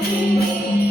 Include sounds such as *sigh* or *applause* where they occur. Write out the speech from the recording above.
Thank *laughs* you.